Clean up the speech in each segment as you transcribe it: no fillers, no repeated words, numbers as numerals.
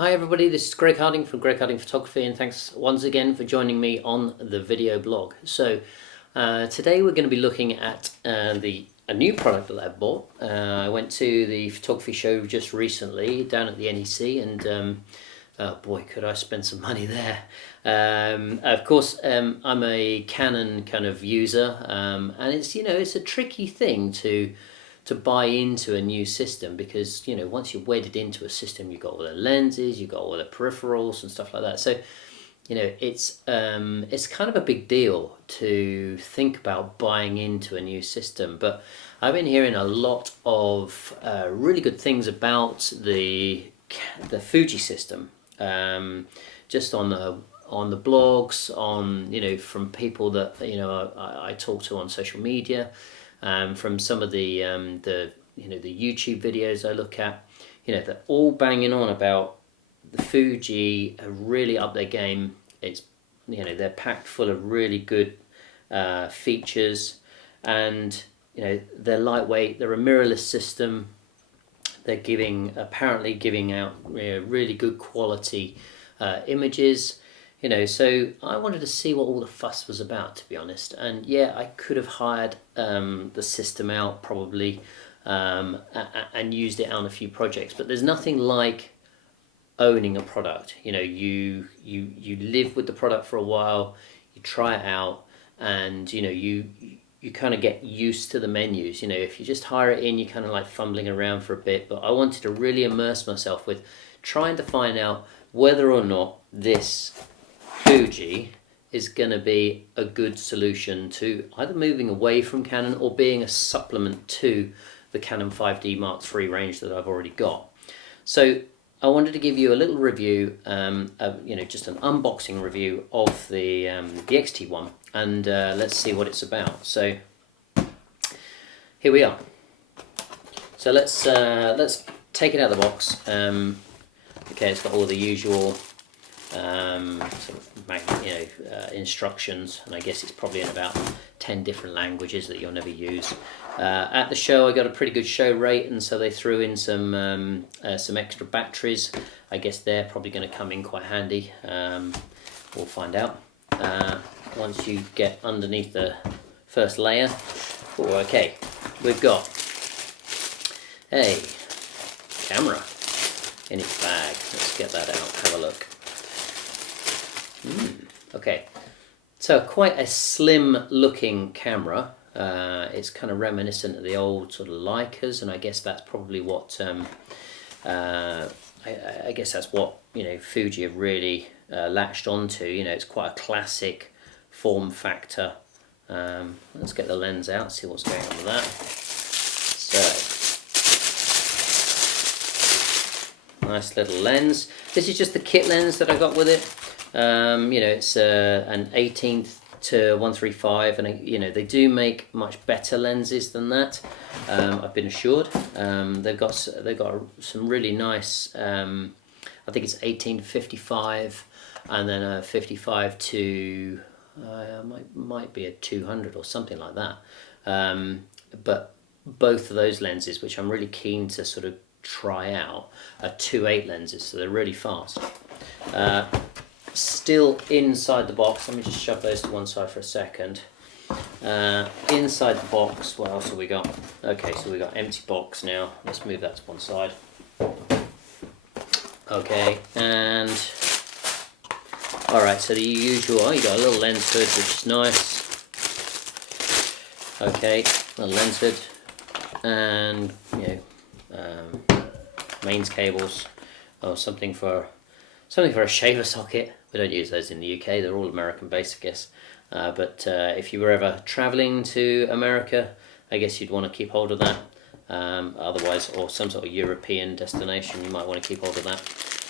Hi everybody, this is Greg Harding from Greg Harding Photography, and thanks once again for joining me on the video blog. So today we're going to be looking at a new product that I bought. I went to the photography show just recently down at the NEC, and oh boy, could I spend some money there. Of course, I'm a Canon kind of user, and it's a tricky thing to buy into a new system, because once you're wedded into a system, you've got all the lenses, you've got all the peripherals and stuff like that. So it's kind of a big deal to think about buying into a new system. But I've been hearing a lot of really good things about the Fuji system, just on the blogs, from people that I talk to on social media. From some of the YouTube videos I look at, they're all banging on about the Fuji have really upped their game. It's they're packed full of really good features, and they're lightweight. They're a mirrorless system. They're apparently giving out really good quality images. So I wanted to see what all the fuss was about, to be honest. And yeah, I could have hired the system out probably and used it on a few projects, but there's nothing like owning a product. You live with the product for a while, you try it out, and you kind of get used to the menus. If you just hire it in, you're kind of like fumbling around for a bit. But I wanted to really immerse myself with trying to find out whether or not this Fuji is going to be a good solution to either moving away from Canon or being a supplement to the Canon 5D Mark III range that I've already got. So I wanted to give you a little review, just an unboxing review of the XT1, and let's see what it's about. So here we are. So let's take it out of the box. Okay, it's got all the usual instructions, and I guess it's probably in about 10 different languages that you'll never use. At the show I got a pretty good show rate, and so they threw in some extra batteries. I guess they're probably going to come in quite handy. We'll find out once you get underneath the first layer. Oh, okay, we've got a camera in its bag. Let's get that out, have a look. Okay, so quite a slim looking camera. It's kind of reminiscent of the old sort of Leicas, and I guess that's probably what I guess that's what Fuji have really latched onto. It's quite a classic form factor. Let's get the lens out, see what's going on with that. So nice little lens. This is just the kit lens that I got with it. It's an 18th to 135, and they do make much better lenses than that. I've been assured. They've got some really nice. I think it's 18 to 55, and then a 55 to might be a 200 or something like that. But both of those lenses, which I'm really keen to sort of try out, are 2.8 lenses, so they're really fast. Still inside the box, let me just shove those to one side for a second. Inside the box, what else have we got? Okay, so we got empty box now. Let's move that to one side. Okay, and alright, so the usual, you got a little lens hood, which is nice. Okay, a little lens hood, and mains cables, or something for a shaver socket. We don't use those in the UK, they're all American based, I guess. But if you were ever travelling to America, I guess you'd want to keep hold of that. Otherwise, or some sort of European destination, you might want to keep hold of that.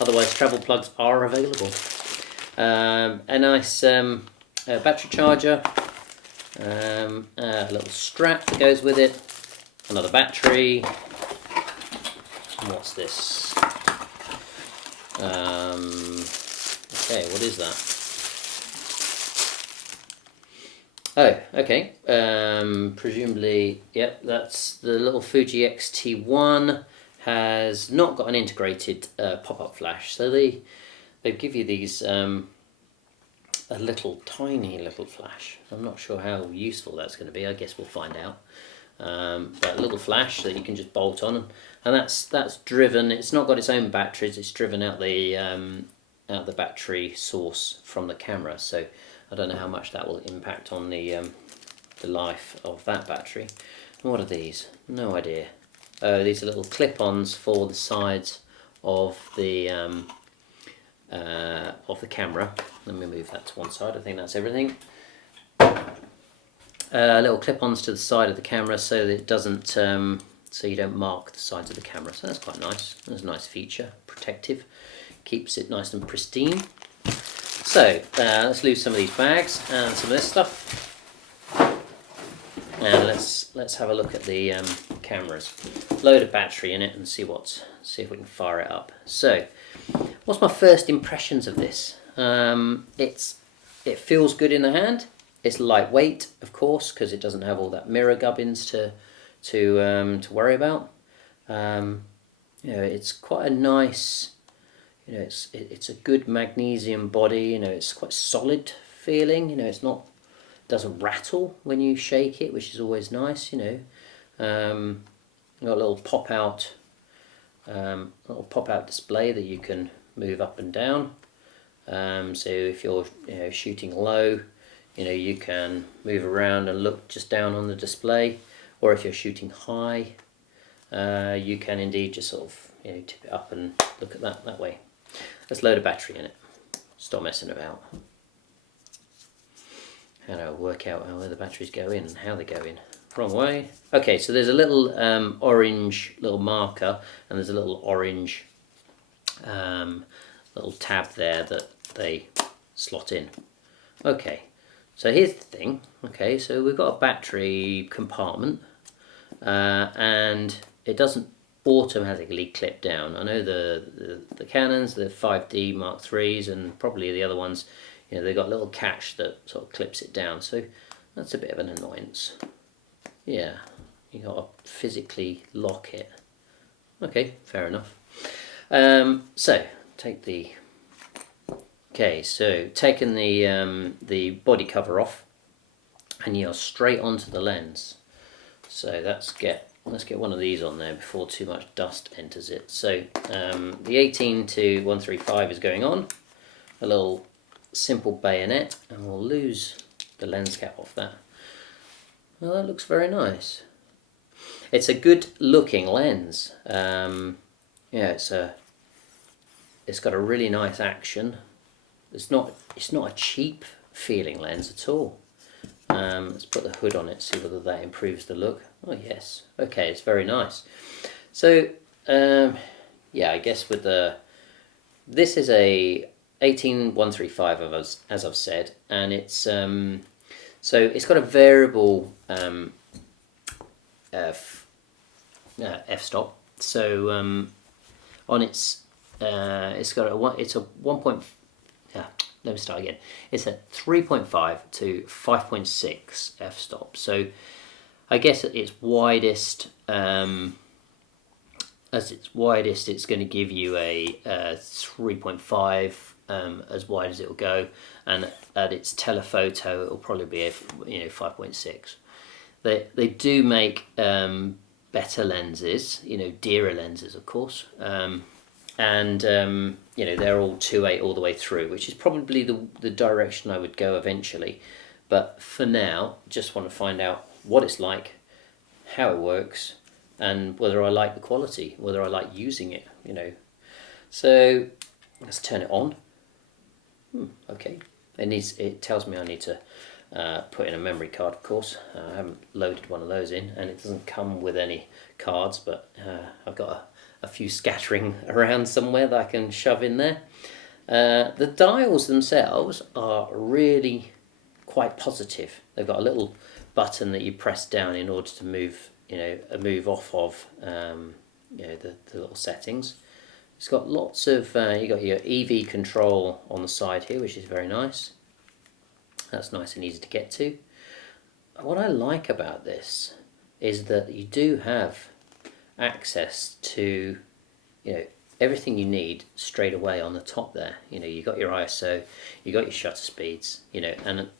Otherwise, travel plugs are available. A nice battery charger, a little strap that goes with it, another battery. What's this? Okay, what is that? Oh, okay. Presumably, yep, that's the little Fuji X-T1. has not got an integrated pop-up flash, so they give you these a little tiny little flash. I'm not sure how useful that's going to be. I guess we'll find out. But a little flash that you can just bolt on, and that's driven. It's not got its own batteries. It's driven out the battery source from the camera. So I don't know how much that will impact on the life of that battery. And what are these? No idea. Oh, these are little clip-ons for the sides of the camera. Let me move that to one side. I think that's everything. Little clip-ons to the side of the camera so that it doesn't, so you don't mark the sides of the camera. So that's quite nice. That's a nice feature. Protective, keeps it nice and pristine. So let's lose some of these bags and some of this stuff. And let's have a look at the cameras. Load a battery in it and see if we can fire it up. So, what's my first impressions of this? It feels good in the hand. It's lightweight, of course, because it doesn't have all that mirror gubbins to worry about. It's quite a nice. It's a good magnesium body. It's quite solid feeling. Doesn't rattle when you shake it, which is always nice. Got a little pop out display that you can move up and down. So if you're shooting low, you can move around and look just down on the display, or if you're shooting high, you can indeed just sort of tip it up and look at that way. Let's load a battery in it. Stop messing about. How do I work out where the batteries go in and how they go in? Wrong way. Okay, so there's a little orange little marker, and there's a little orange little tab there that they slot in. Okay, so here's the thing. Okay, so we've got a battery compartment, and it doesn't automatically clip down. I know the Canons, the 5D Mark IIIs, and probably the other ones, they've got a little catch that sort of clips it down. So that's a bit of an annoyance. Yeah, you got to physically lock it. Okay, fair enough. So take the. Okay, so taking the body cover off, and you're straight onto the lens. So let's get one of these on there before too much dust enters it. So the 18 to 135 is going on. A little simple bayonet, and we'll lose the lens cap off that. Well, that looks very nice. It's a good looking lens. It's got a really nice action. It's not a cheap feeling lens at all. Let's put the hood on it, see whether that improves the look. Oh yes, okay, it's very nice. So yeah, I guess with this is a 18135 as I've said, and it's so it's got a variable f-stop. So on it's got it's a 1. Let me start again. It's a 3.5 to 5.6 f-stop. So I guess at its widest, it's going to give you a 3.5 as wide as it'll go, and at its telephoto it'll probably be a 5.6. They do make better lenses, dearer lenses, of course. And they're all 2.8 all the way through, which is probably the direction I would go eventually. But for now, just want to find out what it's like, how it works, and whether I like the quality, whether I like using it. So let's turn it on. Okay, it tells me I need to put in a memory card, of course. I haven't loaded one of those in, and it doesn't come with any cards, but I've got a few scattering around somewhere that I can shove in there. The dials themselves are really quite positive. They've got a little button that you press down in order to move off of the little settings. It's got lots of you got your EV control on the side here, which is very nice. That's nice and easy to get to. What I like about this is that you do have access to, you know, everything you need straight away on the top there. You know, you got your ISO, you got your shutter speeds, you know,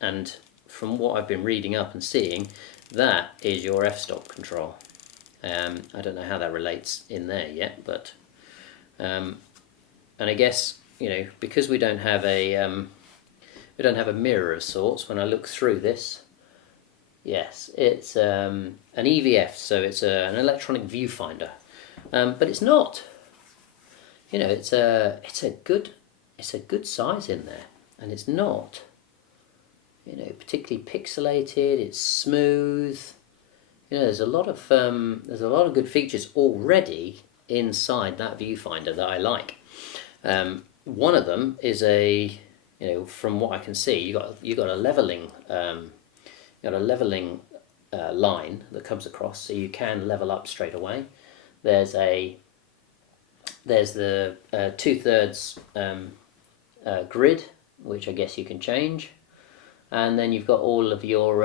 and from what I've been reading up and seeing, that is your f-stop control. I don't know how that relates in there yet, but and I guess, you know, because we don't have a mirror of sorts. When I look through this, yes, it's an EVF, so it's an electronic viewfinder, but it's not. You know, it's a good size in there, and it's not, you know, particularly pixelated. It's smooth. You know, there's a lot of good features already inside that viewfinder that I like. One of them is you know, from what I can see, you got a leveling line that comes across, so you can level up straight away. There's the 2/3 grid, which I guess you can change, and then you've got all of your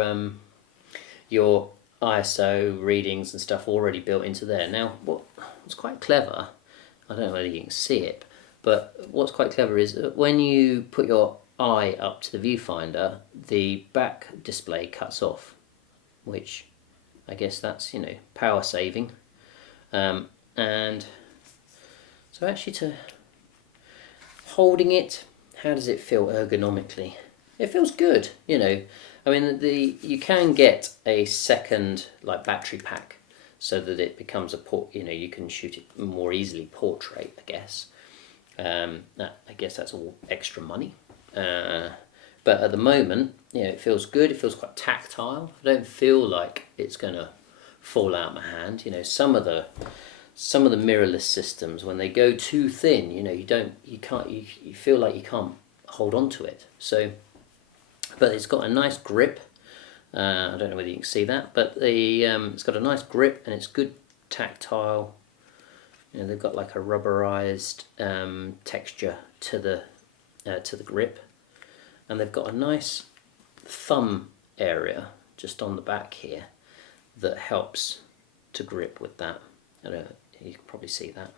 ISO readings and stuff already built into there. Now, what's quite clever, I don't know whether you can see it, but what's quite clever is that when you put your eye up to the viewfinder, the back display cuts off, which I guess that's, you know, power saving. And so actually, holding it, how does it feel ergonomically? It feels good, you know. I mean, you can get a second like battery pack so that it becomes you know, you can shoot it more easily portrait, I guess. I guess that's all extra money. But at the moment, you know, it feels good. It feels quite tactile. I don't feel like it's gonna fall out of my hand. You know, some of the mirrorless systems, when they go too thin, you know, you feel like you can't hold on to it. So, but it's got a nice grip. I don't know whether you can see that, but it's got a nice grip and it's good tactile. You know, they've got like a rubberized texture to the grip, and they've got a nice thumb area just on the back here that helps to grip with that. I don't know, you can probably see that.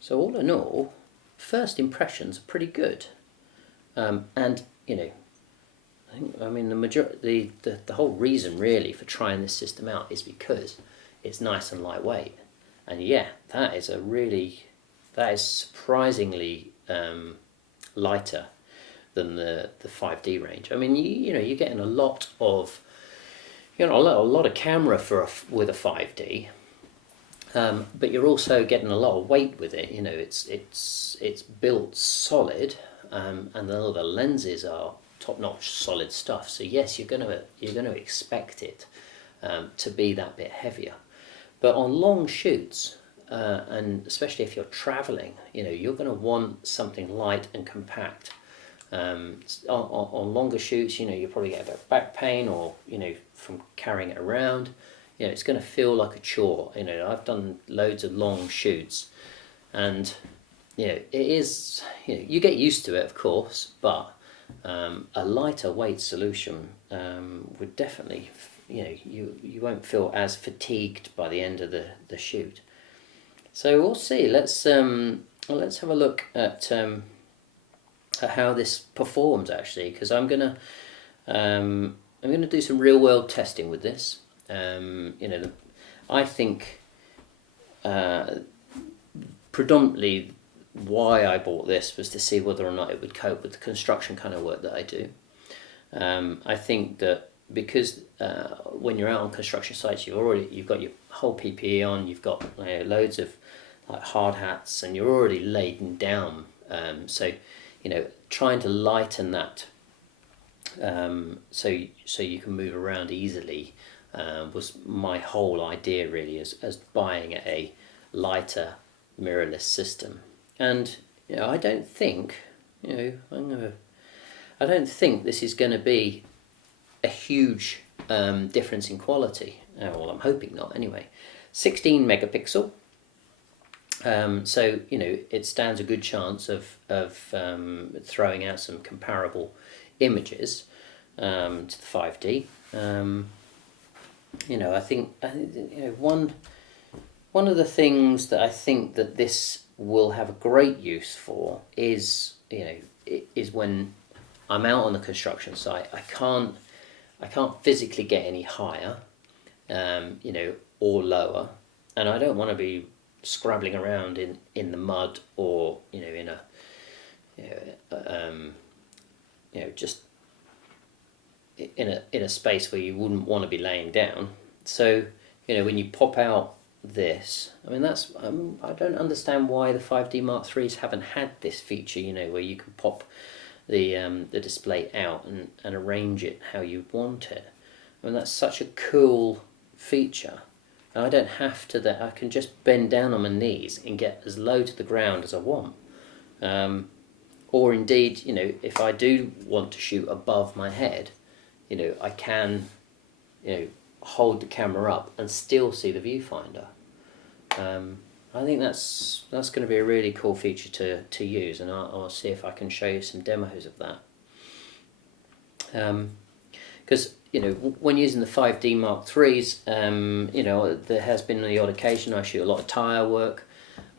So all in all, first impressions are pretty good, and you know, I mean the whole reason really for trying this system out is because it's nice and lightweight, and yeah, that is surprisingly lighter than the 5D range. I mean, you know, you're getting a lot of camera with a 5D, but you're also getting a lot of weight with it. You know, it's built solid, and all the lenses are top-notch solid stuff. So yes, you're gonna expect it to be that bit heavier. But on long shoots, and especially if you're traveling, you know, you're going to want something light and compact. On longer shoots, you know, you probably get a bit of back pain, or, you know, from carrying it around. You know, it's going to feel like a chore. You know, I've done loads of long shoots, and you know, it is, you know, you get used to it, of course, but a lighter weight solution would definitely, you know, you won't feel as fatigued by the end of the shoot. So we'll see. Let's have a look at how this performs actually, because I'm gonna do some real world testing with this. You know, I think predominantly why I bought this was to see whether or not it would cope with the construction kind of work that I do. I think that because when you're out on construction sites, you've got your whole PPE on, you've got, you know, loads of like hard hats, and you're already laden down. So, you know, trying to lighten that so you can move around easily was my whole idea really, as buying a lighter mirrorless system. And you know, I don't think this is going to be a huge difference in quality. Well, I'm hoping not anyway. 16 megapixel. So you know, it stands a good chance of throwing out some comparable images to the 5D. I think one of the things that I think that this will have a great use for is is when I'm out on the construction site. I can't physically get any higher, or lower, and I don't want to be scrabbling around in the mud or in a just in a space where you wouldn't want to be laying down. So when you pop out this, I mean that's I don't understand why the 5D Mark IIIs haven't had this feature, where you can pop the display out and arrange it how you want it. I mean that's such a cool feature. And I don't have to I can just bend down on my knees and get as low to the ground as I want. Or indeed, if I do want to shoot above my head, I can, hold the camera up and still see the viewfinder. I think that's going to be a really cool feature to use, and I'll see if I can show you some demos of that. Because when using the 5D Mark IIIs, there has been the odd occasion I shoot a lot of tyre work.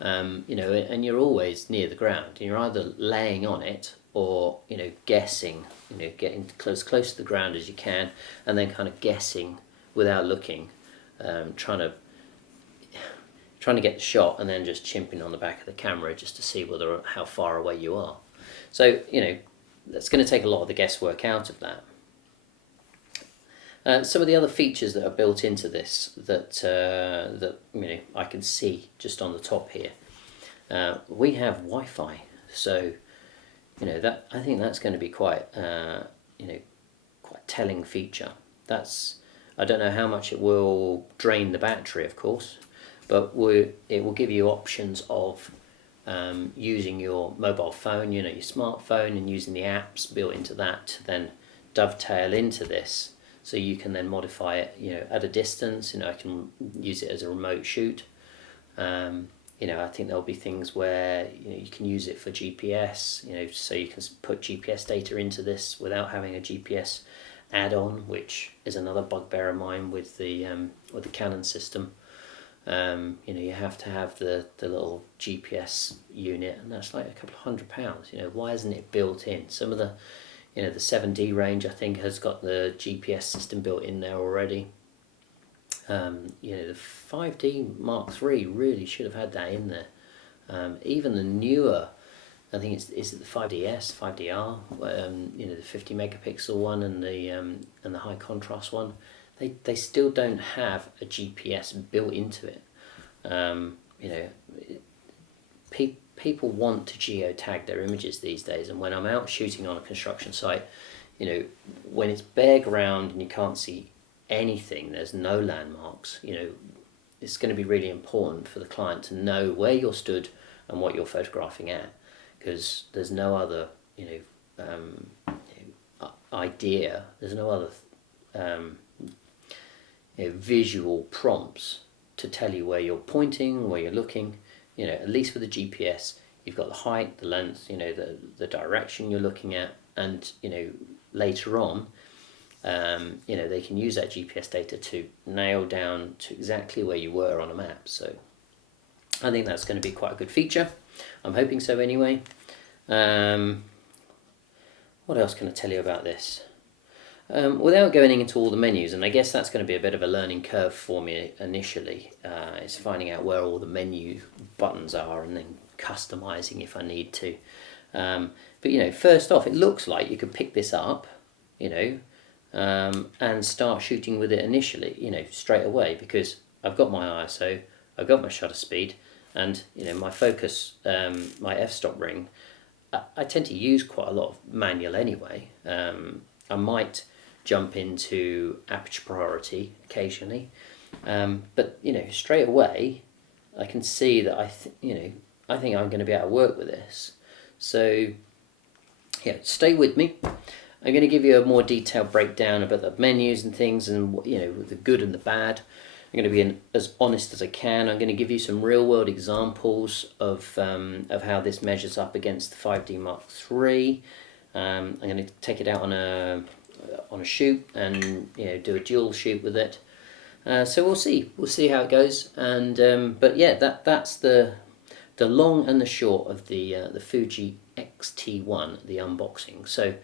And you're always near the ground. You're either laying on it or guessing, getting close to the ground as you can, and then kind of guessing without looking, trying to get the shot, and then just chimping on the back of the camera just to see how far away you are. So that's going to take a lot of the guesswork out of that. Some of the other features that are built into this that I can see just on the top here, we have Wi-Fi, so that I think that's going to be quite quite telling feature. I don't know how much it will drain the battery, of course, but it will give you options of using your mobile phone, your smartphone, and using the apps built into that to then dovetail into this. So you can then modify it, at a distance. I can use it as a remote shoot. I think there'll be things where you can use it for GPS. So you can put GPS data into this without having a GPS add-on, which is another bugbear of mine with the Canon system. You have to have the little GPS unit, and that's like a couple of £100. Why isn't it built in? Some of the the 7D range I think has got the GPS system built in there already. The 5D Mark III really should have had that in there. Even the newer, I think is it the 5DS, 5DR, the 50 megapixel one and the high contrast one. They still don't have a GPS built into it. People want to geotag their images these days, and when I'm out shooting on a construction site, when it's bare ground and you can't see anything, there's no landmarks, it's going to be really important for the client to know where you're stood and what you're photographing at, because there's no other idea, there's no other visual prompts to tell you where you're pointing, where you're looking. At least with the GPS, you've got the height, the length, the direction you're looking at, and later on, they can use that GPS data to nail down to exactly where you were on a map. So I think that's going to be quite a good feature. I'm hoping so anyway. What else can I tell you about this? Without going into all the menus, and I guess that's going to be a bit of a learning curve for me initially, is finding out where all the menu buttons are and then customizing if I need to. But first off, it looks like you could pick this up, and start shooting with it initially, straight away, because I've got my ISO, I've got my shutter speed, and my focus, my f-stop ring. I tend to use quite a lot of manual anyway. I might jump into aperture priority occasionally, but straight away I can see that I think I'm going to be able to work with this. So yeah, stay with me. I'm going to give you a more detailed breakdown about the menus and things, and the good and the bad. I'm going to be as honest as I can. I'm going to give you some real world examples of how this measures up against the 5D Mark III. I'm going to take it out on a shoot and do a dual shoot with it. So we'll see how it goes. And but yeah, that's the long and the short of the Fuji X-T1, the unboxing. So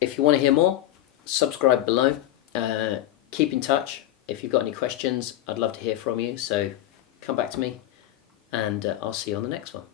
if you want to hear more, subscribe below. Keep in touch. If you've got any questions, I'd love to hear from you. So come back to me, and I'll see you on the next one.